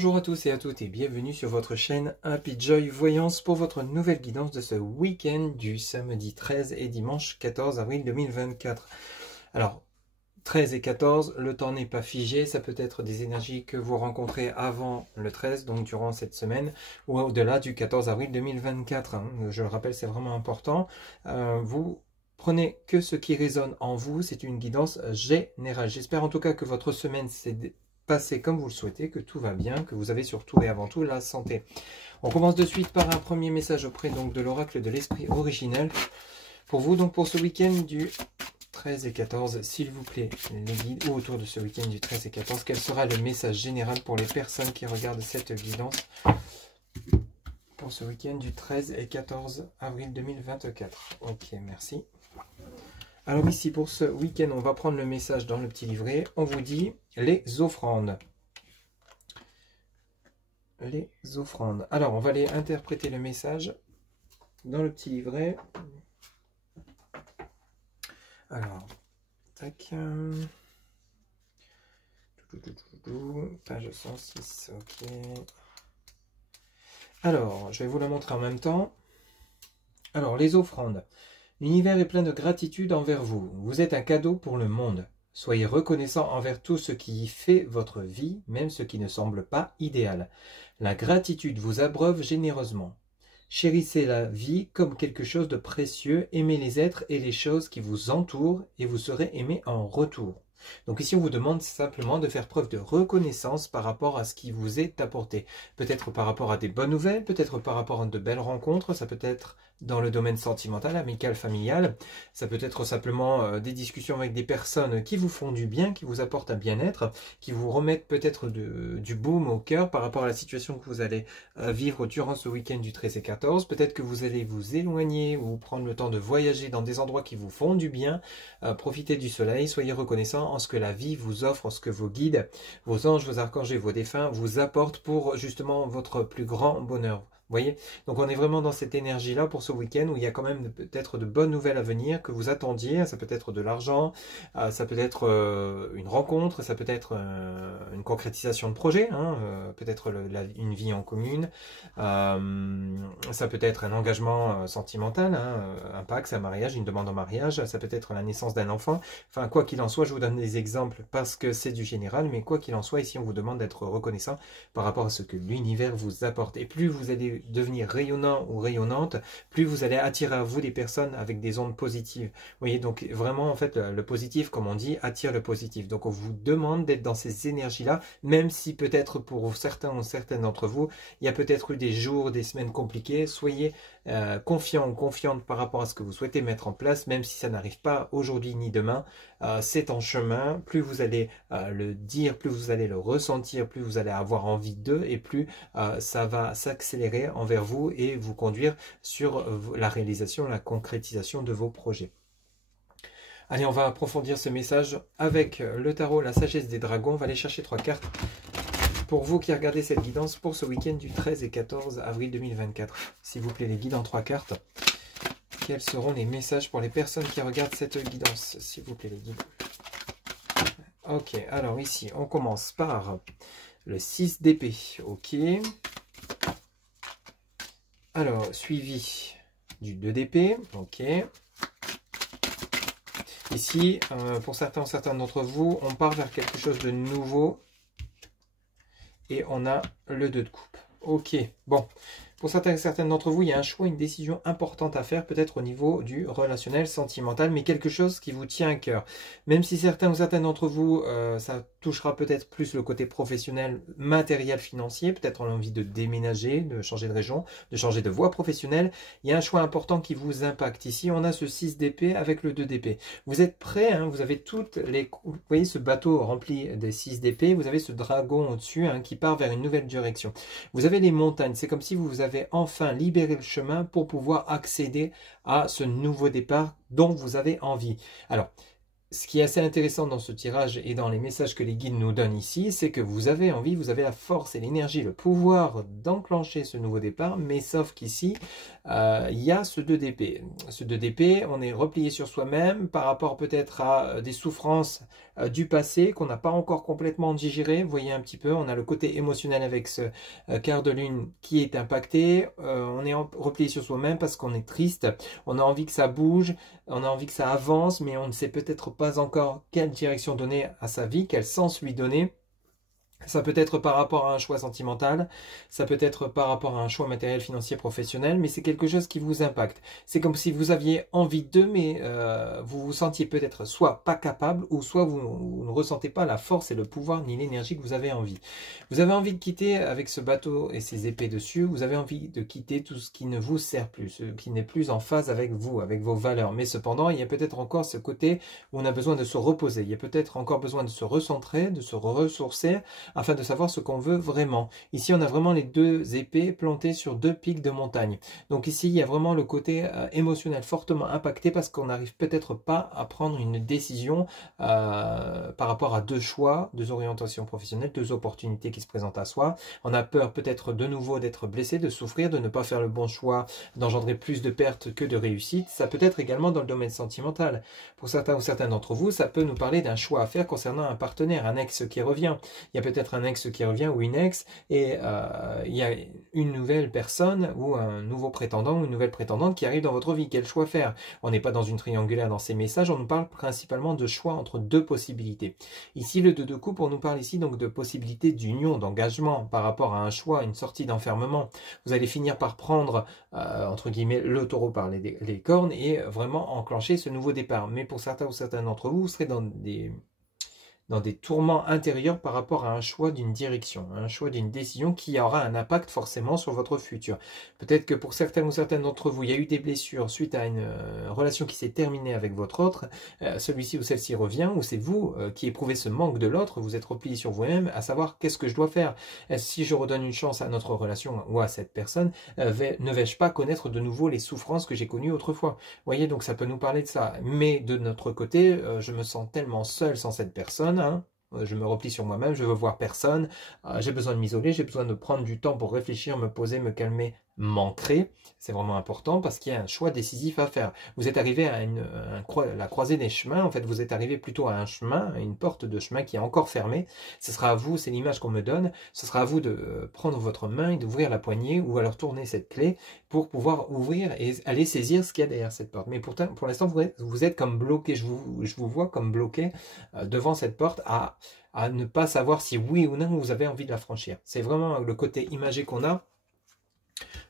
Bonjour à tous et à toutes et bienvenue sur votre chaîne Happy Joy Voyance pour votre nouvelle guidance de ce week-end du samedi 13 et dimanche 14 avril 2024. Alors, 13 et 14, le temps n'est pas figé, ça peut être des énergies que vous rencontrez avant le 13, donc durant cette semaine, ou au-delà du 14 avril 2024. Je le rappelle, c'est vraiment important. Vous prenez que ce qui résonne en vous, c'est une guidance générale. J'espère en tout cas que votre semaine s'est passée comme vous le souhaitez, que tout va bien, que vous avez surtout et avant tout la santé. On commence de suite par un premier message auprès donc de l'oracle de l'esprit originel. Pour vous, donc pour ce week-end du 13 et 14, s'il vous plaît, les guides, ou autour de ce week-end du 13 et 14, quel sera le message général pour les personnes qui regardent cette guidance pour ce week-end du 13 et 14 avril 2024? Ok, merci. Alors ici, pour ce week-end, on va prendre le message dans le petit livret. On vous dit les offrandes. Les offrandes. Alors, on va aller interpréter le message dans le petit livret. Alors, tac. Page 106, ok. Alors, je vais vous la montrer en même temps. Alors, les offrandes. L'univers est plein de gratitude envers vous. Vous êtes un cadeau pour le monde. Soyez reconnaissant envers tout ce qui fait votre vie, même ce qui ne semble pas idéal. La gratitude vous abreuve généreusement. Chérissez la vie comme quelque chose de précieux, aimez les êtres et les choses qui vous entourent et vous serez aimé en retour. Donc ici on vous demande simplement de faire preuve de reconnaissance par rapport à ce qui vous est apporté. Peut-être par rapport à des bonnes nouvelles, peut-être par rapport à de belles rencontres, ça peut être dans le domaine sentimental, amical, familial, ça peut être simplement des discussions avec des personnes qui vous font du bien, qui vous apportent un bien-être, qui vous remettent peut-être du baume au cœur par rapport à la situation que vous allez vivre durant ce week-end du 13 et 14. Peut-être que vous allez vous éloigner ou prendre le temps de voyager dans des endroits qui vous font du bien. Profitez du soleil, soyez reconnaissants en ce que la vie vous offre, en ce que vos guides, vos anges, vos archanges et vos défunts vous apportent pour justement votre plus grand bonheur. Vous voyez, donc on est vraiment dans cette énergie-là pour ce week-end où il y a quand même peut-être de bonnes nouvelles à venir que vous attendiez. Ça peut être de l'argent, ça peut être une rencontre, ça peut être une concrétisation de projet, peut-être une vie en commune, ça peut être un engagement sentimental, un pacte, un mariage, une demande en mariage, ça peut être la naissance d'un enfant. Enfin, quoi qu'il en soit, je vous donne des exemples parce que c'est du général, mais quoi qu'il en soit, ici on vous demande d'être reconnaissant par rapport à ce que l'univers vous apporte. Et plus vous allez devenir rayonnant ou rayonnante, plus vous allez attirer à vous des personnes avec des ondes positives. Vous voyez, donc vraiment, en fait, le positif, comme on dit, attire le positif. Donc, on vous demande d'être dans ces énergies-là, même si peut-être pour certains ou certaines d'entre vous, il y a peut-être eu des jours, des semaines compliquées. Soyez confiants ou confiantes par rapport à ce que vous souhaitez mettre en place, même si ça n'arrive pas aujourd'hui ni demain. C'est en chemin. Plus vous allez le dire, plus vous allez le ressentir, plus vous allez avoir envie d'eux, et plus ça va s'accélérer envers vous et vous conduire sur la réalisation, la concrétisation de vos projets. Allez, on va approfondir ce message avec le tarot, la sagesse des dragons. On va aller chercher 3 cartes pour vous qui regardez cette guidance pour ce week-end du 13 et 14 avril 2024. S'il vous plaît, les guides en 3 cartes. Quels seront les messages pour les personnes qui regardent cette guidance? S'il vous plaît, les guides. Ok, alors ici, on commence par le 6 d'épée. Ok. Alors, suivi du 2 d'épée, ok. Ici, pour certains d'entre vous, on part vers quelque chose de nouveau. Et on a le 2 de coupe. Ok, bon. Pour certaines d'entre vous, il y a un choix, une décision importante à faire, peut-être au niveau du relationnel, sentimental, mais quelque chose qui vous tient à cœur. Même si certains ou certaines d'entre vous, ça touchera peut-être plus le côté professionnel, matériel, financier, peut-être on a envie de déménager, de changer de région, de changer de voie professionnelle, il y a un choix important qui vous impacte. Ici, on a ce 6 d'épée avec le 2 d'épée. Vous êtes prêts, vous avez toutes les... Vous voyez ce bateau rempli des 6 d'épée, vous avez ce dragon au-dessus qui part vers une nouvelle direction. Vous avez les montagnes, c'est comme si vous avez enfin libéré le chemin pour pouvoir accéder à ce nouveau départ dont vous avez envie. Alors, ce qui est assez intéressant dans ce tirage et dans les messages que les guides nous donnent ici, c'est que vous avez envie, vous avez la force et l'énergie, le pouvoir d'enclencher ce nouveau départ, mais sauf qu'ici, il y a ce 2 d'épée. Ce 2 d'épée, on est replié sur soi-même par rapport peut-être à des souffrances du passé qu'on n'a pas encore complètement digéré. Vous voyez un petit peu, on a le côté émotionnel avec ce quart de lune qui est impacté. On est replié sur soi-même parce qu'on est triste, on a envie que ça bouge, on a envie que ça avance, mais on ne sait peut-être pas encore quelle direction donner à sa vie, quel sens lui donner. Ça peut être par rapport à un choix sentimental, ça peut être par rapport à un choix matériel, financier, professionnel, mais c'est quelque chose qui vous impacte. C'est comme si vous aviez envie d'eux, mais vous vous sentiez peut-être soit pas capable, ou soit vous ne ressentez pas la force et le pouvoir, ni l'énergie que vous avez envie. Vous avez envie de quitter avec ce bateau et ces épées dessus, vous avez envie de quitter tout ce qui ne vous sert plus, ce qui n'est plus en phase avec vous, avec vos valeurs. Mais cependant, il y a peut-être encore ce côté où on a besoin de se reposer, il y a peut-être encore besoin de se recentrer, de se ressourcer, afin de savoir ce qu'on veut vraiment. Ici, on a vraiment les 2 épées plantées sur 2 pics de montagne. Donc ici, il y a vraiment le côté émotionnel fortement impacté parce qu'on n'arrive peut-être pas à prendre une décision par rapport à 2 choix, 2 orientations professionnelles, 2 opportunités qui se présentent à soi. On a peur peut-être de nouveau d'être blessé, de souffrir, de ne pas faire le bon choix, d'engendrer plus de pertes que de réussite. Ça peut être également dans le domaine sentimental. Pour certains ou certains d'entre vous, ça peut nous parler d'un choix à faire concernant un partenaire, un ex qui revient. Il y a peut-être un ex qui revient ou une ex et il y a une nouvelle personne ou un nouveau prétendant ou une nouvelle prétendante qui arrive dans votre vie. Quel choix faire? On n'est pas dans une triangulaire dans ces messages, on nous parle principalement de choix entre 2 possibilités. Ici, le 2 de coupe, on nous parle ici donc de possibilités d'union, d'engagement par rapport à un choix, une sortie d'enfermement. Vous allez finir par prendre, entre guillemets, le taureau par les cornes et vraiment enclencher ce nouveau départ. Mais pour certains ou certains d'entre vous, vous serez dans des tourments intérieurs par rapport à un choix d'une direction, un choix d'une décision qui aura un impact forcément sur votre futur. Peut-être que pour certains ou certaines d'entre vous, il y a eu des blessures suite à une relation qui s'est terminée avec votre autre, celui-ci ou celle-ci revient, ou c'est vous qui éprouvez ce manque de l'autre, vous êtes replié sur vous-même, à savoir qu'est-ce que je dois faire. Si je redonne une chance à notre relation ou à cette personne, ne vais-je pas connaître de nouveau les souffrances que j'ai connues autrefois? Vous voyez, donc ça peut nous parler de ça. Mais de notre côté, je me sens tellement seul sans cette personne, je me replie sur moi-même, je veux voir personne, j'ai besoin de m'isoler, j'ai besoin de prendre du temps pour réfléchir, me poser, me calmer, m'ancrer. C'est vraiment important parce qu'il y a un choix décisif à faire. Vous êtes arrivé à la croisée des chemins, en fait vous êtes arrivé plutôt à un chemin, à une porte de chemin qui est encore fermée. Ce sera à vous, c'est l'image qu'on me donne, ce sera à vous de prendre votre main et d'ouvrir la poignée ou alors tourner cette clé pour pouvoir ouvrir et aller saisir ce qu'il y a derrière cette porte. Mais pourtant, pour l'instant, vous êtes comme bloqué, je vous vois comme bloqué devant cette porte à ne pas savoir si oui ou non vous avez envie de la franchir. C'est vraiment le côté imagé qu'on a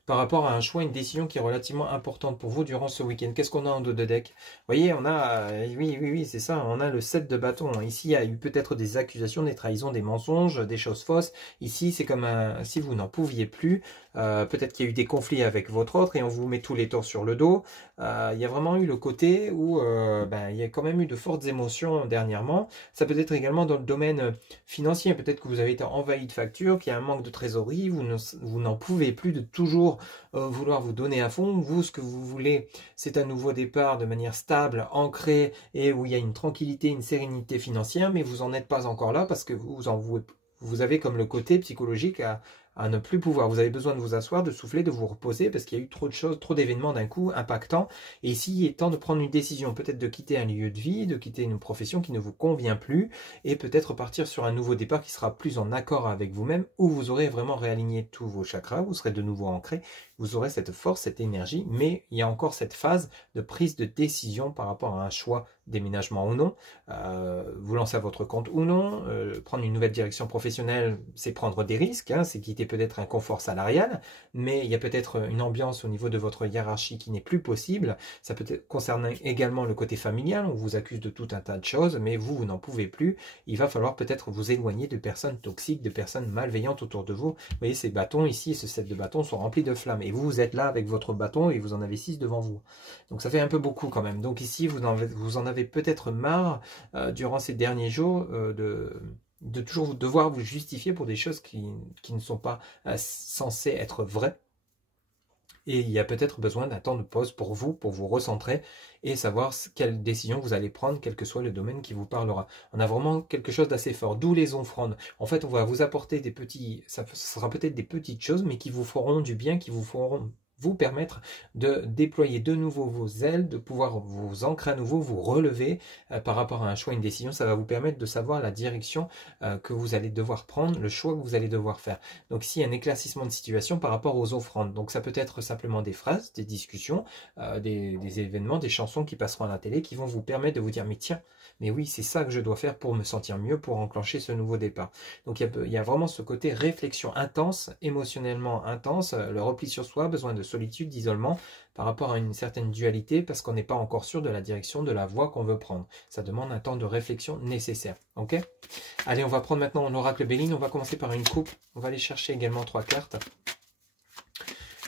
par rapport à un choix, une décision qui est relativement importante pour vous durant ce week-end. Qu'est-ce qu'on a en dos de deck? Vous voyez, on a, oui, c'est ça, on a le 7 de bâton. Ici, il y a eu peut-être des accusations, des trahisons, des mensonges, des choses fausses. Ici, c'est comme si vous n'en pouviez plus. Peut-être qu'il y a eu des conflits avec votre autre et on vous met tous les torts sur le dos. Il y a vraiment eu le côté où il y a quand même eu de fortes émotions dernièrement. Ça peut être également dans le domaine financier. Peut-être que vous avez été envahi de factures, qu'il y a un manque de trésorerie, vous n'en pouvez plus de toujours vouloir vous donner à fond. Vous, ce que vous voulez, c'est un nouveau départ de manière stable, ancrée et où il y a une tranquillité, une sérénité financière, mais vous n'en êtes pas encore là parce que vous avez comme le côté psychologique à ne plus pouvoir. Vous avez besoin de vous asseoir, de souffler, de vous reposer parce qu'il y a eu trop de choses, trop d'événements d'un coup impactants. Et ici, il est temps de prendre une décision, peut-être de quitter un lieu de vie, de quitter une profession qui ne vous convient plus et peut-être partir sur un nouveau départ qui sera plus en accord avec vous-même où vous aurez vraiment réaligné tous vos chakras, vous serez de nouveau ancré, vous aurez cette force, cette énergie, mais il y a encore cette phase de prise de décision par rapport à un choix, déménagement ou non, vous lancez à votre compte ou non, prendre une nouvelle direction professionnelle, c'est prendre des risques, c'est quitter peut-être un confort salarial, mais il y a peut-être une ambiance au niveau de votre hiérarchie qui n'est plus possible. Ça peut concerner également le côté familial, on vous accuse de tout un tas de choses, mais vous n'en pouvez plus. Il va falloir peut-être vous éloigner de personnes toxiques, de personnes malveillantes autour de vous. Vous voyez, ces bâtons ici, ce set de bâtons sont remplis de flammes, et vous êtes là avec votre bâton, et vous en avez 6 devant vous. Donc ça fait un peu beaucoup quand même. Donc ici, vous en avez peut-être marre, durant ces derniers jours, de toujours devoir vous justifier pour des choses qui ne sont pas censées être vraies. Et il y a peut-être besoin d'un temps de pause pour vous recentrer et savoir quelle décision vous allez prendre, quel que soit le domaine qui vous parlera. On a vraiment quelque chose d'assez fort, d'où les offrandes. En fait, on va vous apporter des petits, ça sera peut-être des petites choses, mais qui vous feront du bien, qui vous feront vous permettre de déployer de nouveau vos ailes, de pouvoir vous ancrer à nouveau, vous relever par rapport à un choix, une décision. Ça va vous permettre de savoir la direction que vous allez devoir prendre, le choix que vous allez devoir faire. Donc ici, un éclaircissement de situation par rapport aux offrandes. Donc ça peut être simplement des phrases, des discussions, des événements, des chansons qui passeront à la télé qui vont vous permettre de vous dire, mais tiens, mais oui, c'est ça que je dois faire pour me sentir mieux, pour enclencher ce nouveau départ. Donc il y a vraiment ce côté réflexion intense, émotionnellement intense, le repli sur soi, besoin de solitude, d'isolement, par rapport à une certaine dualité, parce qu'on n'est pas encore sûr de la direction, de la voie qu'on veut prendre. Ça demande un temps de réflexion nécessaire. Ok? Allez, on va prendre maintenant l'oracle Béline. On va commencer par une coupe. On va aller chercher également 3 cartes.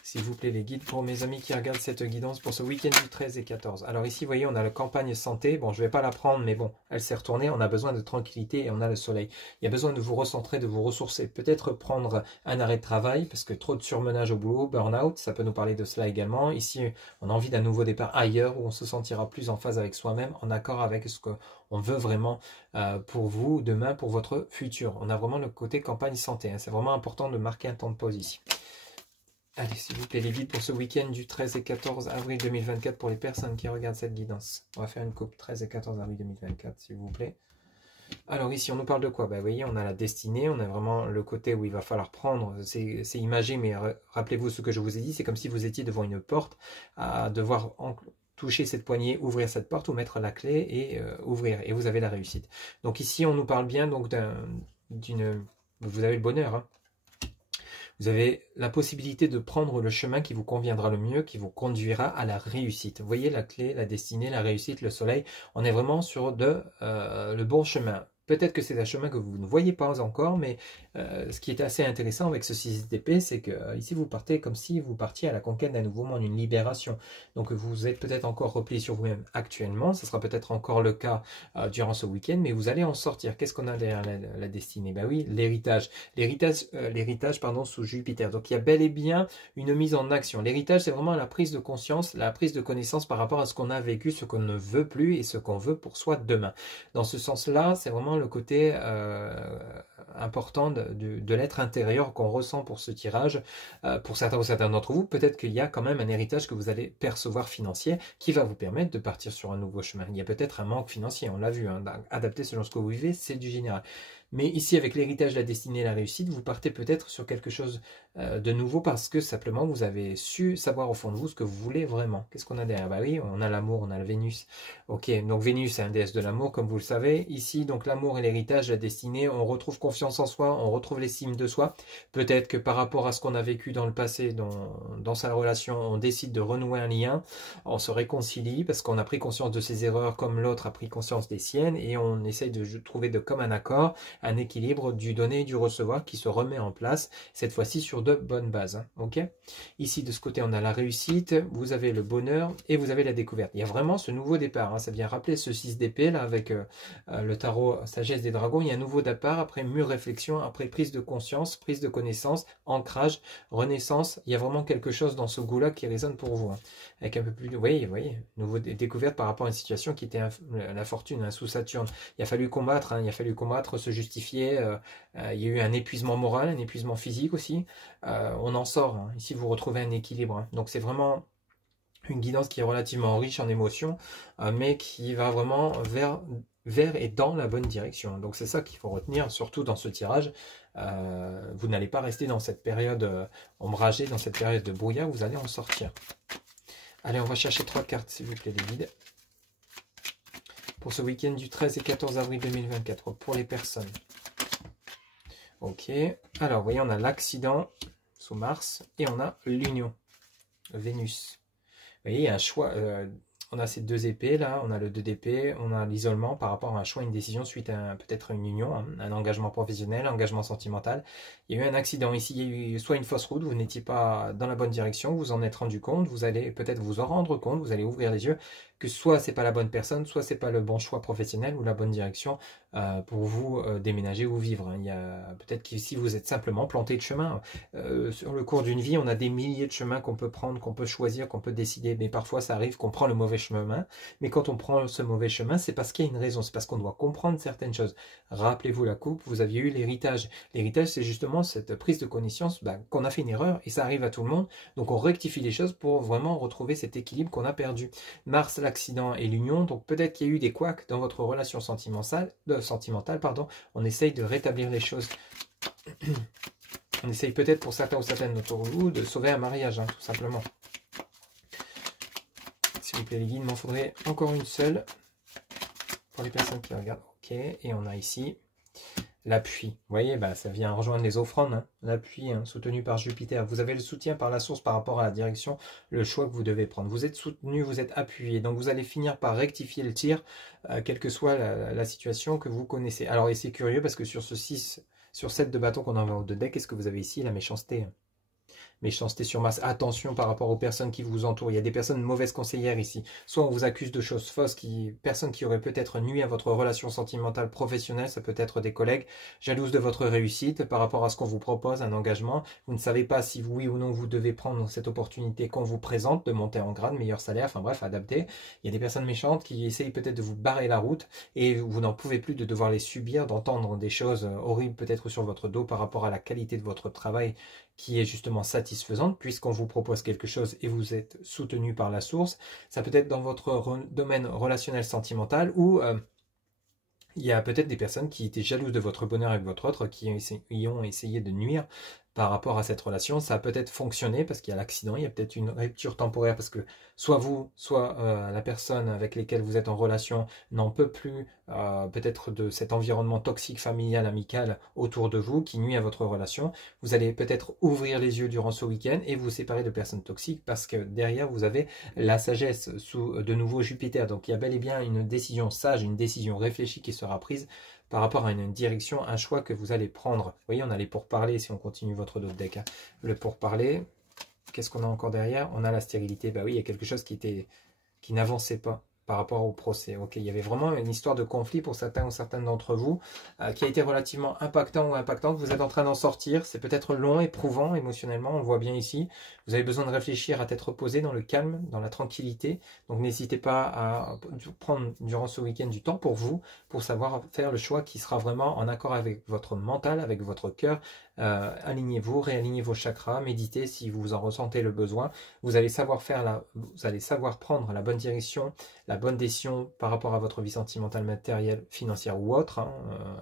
S'il vous plaît, les guides pour mes amis qui regardent cette guidance pour ce week-end du 13 et 14. Alors ici, vous voyez, on a la campagne santé. Bon, je ne vais pas la prendre, mais bon, elle s'est retournée. On a besoin de tranquillité et on a le soleil. Il y a besoin de vous recentrer, de vous ressourcer. Peut-être prendre un arrêt de travail parce que trop de surmenage au boulot, burn-out, ça peut nous parler de cela également. Ici, on a envie d'un nouveau départ ailleurs où on se sentira plus en phase avec soi-même, en accord avec ce qu'on veut vraiment pour vous demain, pour votre futur. On a vraiment le côté campagne santé. Hein. C'est vraiment important de marquer un temps de pause ici. Allez, s'il vous plaît, les guides pour ce week-end du 13 et 14 avril 2024 pour les personnes qui regardent cette guidance. On va faire une coupe 13 et 14 avril 2024, s'il vous plaît. Alors ici, on nous parle de quoi? Vous voyez, on a la destinée, on a vraiment le côté où il va falloir prendre, c'est imagé, mais rappelez-vous ce que je vous ai dit, c'est comme si vous étiez devant une porte, à devoir toucher cette poignée, ouvrir cette porte, ou mettre la clé et ouvrir, et vous avez la réussite. Donc ici, on nous parle bien donc d'une... Vous avez le bonheur, hein. Vous avez la possibilité de prendre le chemin qui vous conviendra le mieux, qui vous conduira à la réussite. Vous voyez la clé, la destinée, la réussite, le soleil. On est vraiment sur le bon chemin. Peut-être que c'est un chemin que vous ne voyez pas encore, mais ce qui est assez intéressant avec ce 6 d'épée, c'est que ici vous partez comme si vous partiez à la conquête d'un nouveau monde, une libération. Donc vous êtes peut-être encore replié sur vous-même actuellement, ce sera peut-être encore le cas durant ce week-end, mais vous allez en sortir. Qu'est-ce qu'on a derrière la destinée? Ben oui, l'héritage. L'héritage, pardon, sous Jupiter. Donc il y a bel et bien une mise en action. L'héritage, c'est vraiment la prise de conscience, la prise de connaissance par rapport à ce qu'on a vécu, ce qu'on ne veut plus et ce qu'on veut pour soi demain. Dans ce sens-là, c'est vraiment le côté important de l'être intérieur qu'on ressent pour ce tirage. Pour certains ou certains d'entre vous, peut-être qu'il y a quand même un héritage que vous allez percevoir financier qui va vous permettre de partir sur un nouveau chemin. Il y a peut-être un manque financier, on l'a vu, hein, adapté selon ce que vous vivez, c'est du général. Mais ici, avec l'héritage, la destinée, la réussite, vous partez peut-être sur quelque chose de nouveau parce que simplement vous avez su savoir au fond de vous ce que vous voulez vraiment. Qu'est-ce qu'on a derrière? Bah oui, on a l'amour, on a la Vénus. Ok, donc Vénus, c'est un déesse de l'amour, comme vous le savez. Ici, donc l'amour et l'héritage, la destinée, on retrouve confiance en soi, on retrouve l'estime de soi. Peut-être que par rapport à ce qu'on a vécu dans le passé, dans sa relation, on décide de renouer un lien, on se réconcilie parce qu'on a pris conscience de ses erreurs comme l'autre a pris conscience des siennes et on essaye de trouver de commun accord un équilibre du donner et du recevoir qui se remet en place, cette fois-ci sur de bonnes bases. Hein, ok. Ici, de ce côté, on a la réussite, vous avez le bonheur et vous avez la découverte. Il y a vraiment ce nouveau départ. Hein, ça vient rappeler ce 6 d'épée là avec le tarot Sagesse des Dragons. Il y a un nouveau départ après mûre réflexion, après prise de conscience, prise de connaissance, ancrage, renaissance. Il y a vraiment quelque chose dans ce goût-là qui résonne pour vous. Hein, avec un peu plus de... Vous voyez, nouveau découverte par rapport à une situation qui était la fortune, hein, sous Saturne. Il a fallu combattre, hein, il a fallu combattre, se justifier. Il y a eu un épuisement moral, un épuisement physique aussi. On en sort. Hein. Ici, vous retrouvez un équilibre. Hein. Donc, c'est vraiment une guidance qui est relativement riche en émotions, mais qui va vraiment vers et dans la bonne direction. Donc, c'est ça qu'il faut retenir, surtout dans ce tirage. Vous n'allez pas rester dans cette période ombragée, dans cette période de brouillard. Vous allez en sortir. Allez, on va chercher 3 cartes, s'il vous plaît, les guides. Pour ce week-end du 13 et 14 avril 2024, pour les personnes. Ok, alors vous voyez, on a l'accident sous Mars et on a l'union, Vénus. Vous voyez, il y a un choix, on a ces 2 épées là, on a le 2 d'épée, on a l'isolement par rapport à un choix, une décision suite à peut-être une union, un engagement professionnel, un engagement sentimental. Il y a eu un accident ici, il y a eu soit une fausse route, vous n'étiez pas dans la bonne direction, vous en êtes rendu compte, vous allez peut-être vous en rendre compte, vous allez ouvrir les yeux, que soit c'est pas la bonne personne, soit c'est pas le bon choix professionnel ou la bonne direction pour vous déménager ou vivre. Hein. Il y a peut-être que si vous êtes simplement planté de chemin, sur le cours d'une vie, on a des milliers de chemins qu'on peut prendre, qu'on peut choisir, qu'on peut décider, mais parfois ça arrive qu'on prend le mauvais chemin. Mais quand on prend ce mauvais chemin, c'est parce qu'il y a une raison, c'est parce qu'on doit comprendre certaines choses. Rappelez-vous la coupe, vous aviez eu l'héritage. L'héritage, c'est justement cette prise de conscience qu'on a fait une erreur et ça arrive à tout le monde. Donc on rectifie les choses pour vraiment retrouver cet équilibre qu'on a perdu. Mars, l'accident et l'union, donc peut-être qu'il y a eu des couacs dans votre relation sentimentale, pardon. On essaye de rétablir les choses. On essaye peut-être pour certains ou certaines d'entre vous de sauver un mariage, hein, tout simplement. S'il vous plaît les guides, il m'en faudrait encore une seule pour les personnes qui regardent. Ok, et on a ici l'appui. Vous voyez, ça vient rejoindre les offrandes. Hein. L'appui soutenu par Jupiter. Vous avez le soutien par la source par rapport à la direction, le choix que vous devez prendre. Vous êtes soutenu, vous êtes appuyé. Donc vous allez finir par rectifier le tir, quelle que soit la situation que vous connaissez. Alors, et c'est curieux parce que sur ce 6, sur 7 de bâton qu'on a en haut de deck, qu'est-ce que vous avez ici? La méchanceté. Méchanceté sur masse. Attention par rapport aux personnes qui vous entourent. Il y a des personnes mauvaises conseillères ici. Soit on vous accuse de choses fausses, personnes qui auraient peut-être nui à votre relation sentimentale professionnelle. Ça peut être des collègues jalouses de votre réussite par rapport à ce qu'on vous propose, un engagement. Vous ne savez pas si oui ou non vous devez prendre cette opportunité qu'on vous présente de monter en grade, meilleur salaire, enfin bref, adapté. Il y a des personnes méchantes qui essayent peut-être de vous barrer la route et vous n'en pouvez plus de devoir les subir, d'entendre des choses horribles peut-être sur votre dos par rapport à la qualité de votre travail qui est justement satisfaisante puisqu'on vous propose quelque chose et vous êtes soutenu par la source. Ça peut être dans votre domaine relationnel sentimental ou il y a peut-être des personnes qui étaient jalouses de votre bonheur avec votre autre, qui ont essayé de nuire par rapport à cette relation. Ça a peut-être fonctionné parce qu'il y a l'accident, il y a peut-être une rupture temporaire parce que soit vous, soit la personne avec laquelle vous êtes en relation n'en peut plus peut-être de cet environnement toxique, familial, amical autour de vous qui nuit à votre relation. Vous allez peut-être ouvrir les yeux durant ce week-end et vous séparer de personnes toxiques parce que derrière vous avez la sagesse sous de nouveau Jupiter. Donc il y a bel et bien une décision sage, une décision réfléchie qui sera prise par rapport à une direction, un choix que vous allez prendre. Vous voyez, on a les pourparlers, si on continue votre dos de deck. Hein. Le pourparler, qu'est-ce qu'on a encore derrière? On a la stérilité. Bah oui, il y a quelque chose qui n'avançait pas par rapport au procès. Ok, il y avait vraiment une histoire de conflit pour certains ou certaines d'entre vous qui a été relativement impactant ou impactante. Vous êtes en train d'en sortir. C'est peut-être long, éprouvant émotionnellement. On le voit bien ici. Vous avez besoin de réfléchir à être reposé dans le calme, dans la tranquillité. Donc n'hésitez pas à prendre durant ce week-end du temps pour vous, pour savoir faire le choix qui sera vraiment en accord avec votre mental, avec votre cœur. Alignez-vous, réalignez vos chakras, méditez si vous en ressentez le besoin. Vous allez savoir prendre la bonne direction, la bonne décision par rapport à votre vie sentimentale, matérielle, financière ou autre,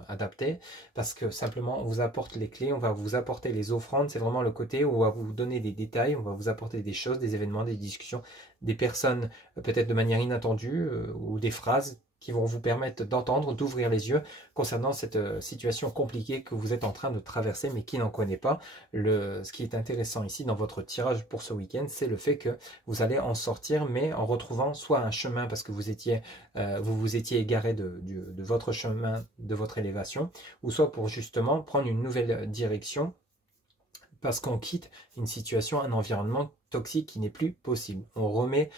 adaptée, parce que simplement on vous apporte les clés, on va vous apporter les offrandes, c'est vraiment le côté où on va vous donner des détails, on va vous apporter des choses, des événements, des discussions, des personnes peut-être de manière inattendue ou des phrases qui vont vous permettre d'entendre, d'ouvrir les yeux concernant cette situation compliquée que vous êtes en train de traverser, mais qui n'en connaît pas. Ce qui est intéressant ici dans votre tirage pour ce week-end, c'est le fait que vous allez en sortir, mais en retrouvant soit un chemin parce que vous vous étiez égaré de votre chemin, de votre élévation, ou soit pour justement prendre une nouvelle direction, parce qu'on quitte une situation, un environnement toxique qui n'est plus possible. On remet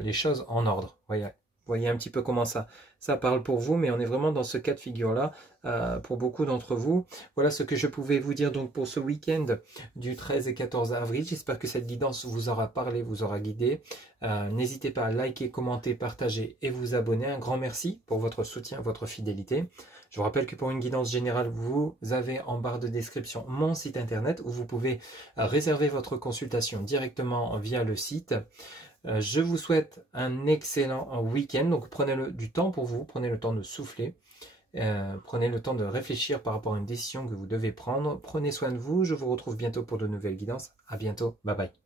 les choses en ordre. Voyez un petit peu comment ça parle pour vous, mais on est vraiment dans ce cas de figure-là pour beaucoup d'entre vous. Voilà ce que je pouvais vous dire donc pour ce week-end du 13 et 14 avril. J'espère que cette guidance vous aura parlé, vous aura guidé. N'hésitez pas à liker, commenter, partager et vous abonner. Un grand merci pour votre soutien, votre fidélité. Je vous rappelle que pour une guidance générale, vous avez en barre de description mon site internet où vous pouvez réserver votre consultation directement via le site. Je vous souhaite un excellent week-end, donc prenez du temps pour vous, prenez le temps de souffler, prenez le temps de réfléchir par rapport à une décision que vous devez prendre. Prenez soin de vous, je vous retrouve bientôt pour de nouvelles guidances. À bientôt, bye bye.